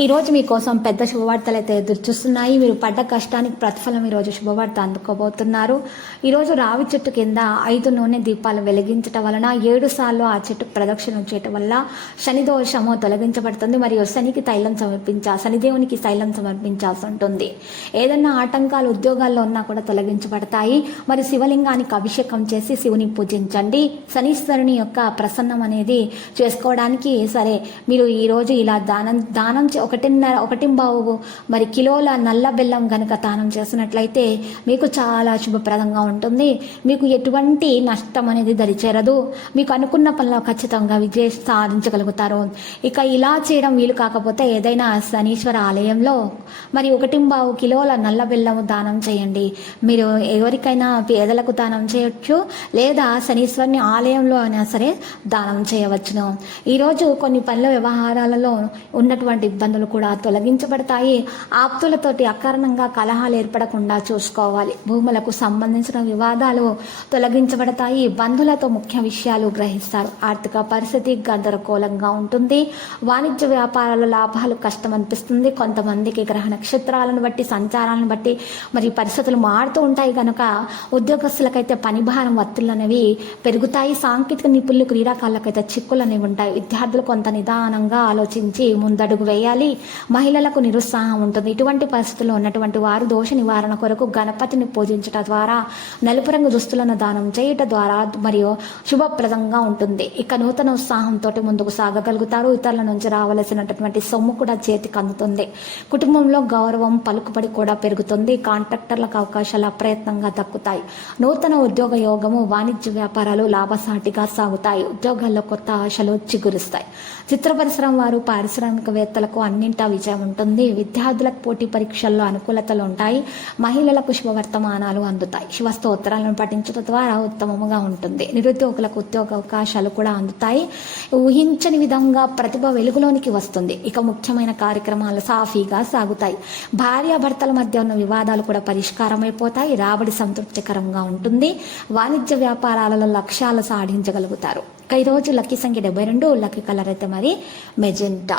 ఈరోజు మీకోసం పెద్ద శుభవార్తలు అయితే ఎదురు చూస్తున్నాయి. మీరు పడ్డ కష్టానికి ప్రతిఫలం ఈ రోజు శుభవార్త అందుకోబోతున్నారు. ఈరోజు రావి చెట్టు కింద ఐదు నూనె దీపాలు వెలిగించటం వలన ఏడు సార్లు ఆ చెట్టు ప్రదక్షిణ చేయటం వల్ల శని దోషము తొలగించబడుతుంది. మరియు శనికి తైలం సమర్పించా శనిదేవునికి తైలం సమర్పించాల్సి ఉంటుంది. ఏదన్నా ఆటంకాలు ఉద్యోగాల్లో ఉన్నా కూడా తొలగించబడతాయి. మరి శివలింగానికి అభిషేకం చేసి శివుని పూజించండి. శనీశ్వరుని యొక్క ప్రసన్నం అనేది చేసుకోవడానికి సరే మీరు ఈరోజు ఇలా దానం దానం ఒకటిన్నర ఒకటి బావు మరి కిలోల నల్ల బెల్లం కనుక దానం చేసినట్లయితే మీకు చాలా శుభప్రదంగా ఉంటుంది. మీకు ఎటువంటి నష్టం అనేది దరిచేరదు. మీకు అనుకున్న పనిలో ఖచ్చితంగా విజయ సాధించగలుగుతారు. ఇక ఇలా చేయడం వీలు కాకపోతే ఏదైనా శనీశ్వర ఆలయంలో మరి ఒకటింబావు కిలోల నల్ల బెల్లం దానం చేయండి. మీరు ఎవరికైనా పేదలకు దానం చేయొచ్చు లేదా శనీశ్వరుని ఆలయంలో అయినా సరే దానం చేయవచ్చును. ఈరోజు కొన్ని పనుల వ్యవహారాలలో ఉన్నటువంటి ఇబ్బంది ఇబ్బందులు కూడా తొలగించబడతాయి. ఆప్తులతోటి అకారణంగా కలహాలు ఏర్పడకుండా చూసుకోవాలి. భూములకు సంబంధించిన వివాదాలు తొలగించబడతాయి. బంధువులతో ముఖ్య విషయాలు గ్రహిస్తారు. ఆర్థిక పరిస్థితి గందరగోళంగా ఉంటుంది. వాణిజ్య వ్యాపారాల లాభాలు కష్టం అనిపిస్తుంది కొంతమందికి గ్రహ నక్షత్రాలను బట్టి సంచారాలను బట్టి మరి పరిస్థితులు మారుతూ ఉంటాయి కనుక ఉద్యోగస్తులకైతే పని భారం ఒత్తిళ్ళు అనేవి పెరుగుతాయి. సాంకేతిక నిపుణులు క్రీడాకారులకైతే చిక్కులు అనేవి ఉంటాయి. విద్యార్థులు కొంత నిదానంగా ఆలోచించి ముందడుగు వేయాలి. మహిళలకు నిరుత్సాహం ఉంటుంది. ఇటువంటి పరిస్థితుల్లో ఉన్నటువంటి వారు దోష నివారణ కొరకు గణపతిని పూజించట ద్వారా నలుపు రంగు దుస్తులను దానం చేయటం ద్వారా మరియు శుభప్రదంగా ఉంటుంది. ఇక నూతన ఉత్సాహంతో ముందుకు సాగగలుగుతారు. ఇతరుల నుంచి రావలసినటువంటి సొమ్ము కూడా చేతికి అందుతుంది. కుటుంబంలో గౌరవం పలుకుబడి కూడా పెరుగుతుంది. కాంట్రాక్టర్లకు అవకాశాలు అప్రయత్నంగా దక్కుతాయి. నూతన ఉద్యోగ యోగము వాణిజ్య వ్యాపారాలు లాభసాటిగా సాగుతాయి. ఉద్యోగాల్లో కొత్త ఆశలు చిగురుస్తాయి. చిత్ర పరిశ్రమ వారు పారిశ్రామికవేత్తలకు అన్నింటా విజయం ఉంటుంది. విద్యార్థులకు పోటీ పరీక్షల్లో అనుకూలతలు ఉంటాయి. మహిళలకు శుభవర్తమానాలు అందుతాయి. శివ స్తోత్రాలను పఠించడం ద్వారా ఉత్తమముగా ఉంటుంది. నిరుద్యోగులకు ఉద్యోగ అవకాశాలు కూడా అందుతాయి. ఊహించని విధంగా ప్రతిభ వెలుగులోనికి వస్తుంది. ఇక ముఖ్యమైన కార్యక్రమాలు సాఫీగా సాగుతాయి. భార్యాభర్తల మధ్య ఉన్న వివాదాలు కూడా పరిష్కారమైపోతాయి. రాబడి సంతృప్తికరంగా ఉంటుంది. వాణిజ్య వ్యాపారాలలో లక్ష్యాలు సాధించగలుగుతారు. ఇక ఈరోజు లక్కీ సంఖ్య డెబ్బై రెండు. లక్కీ కలర్ అయితే మరి మెజెంటా.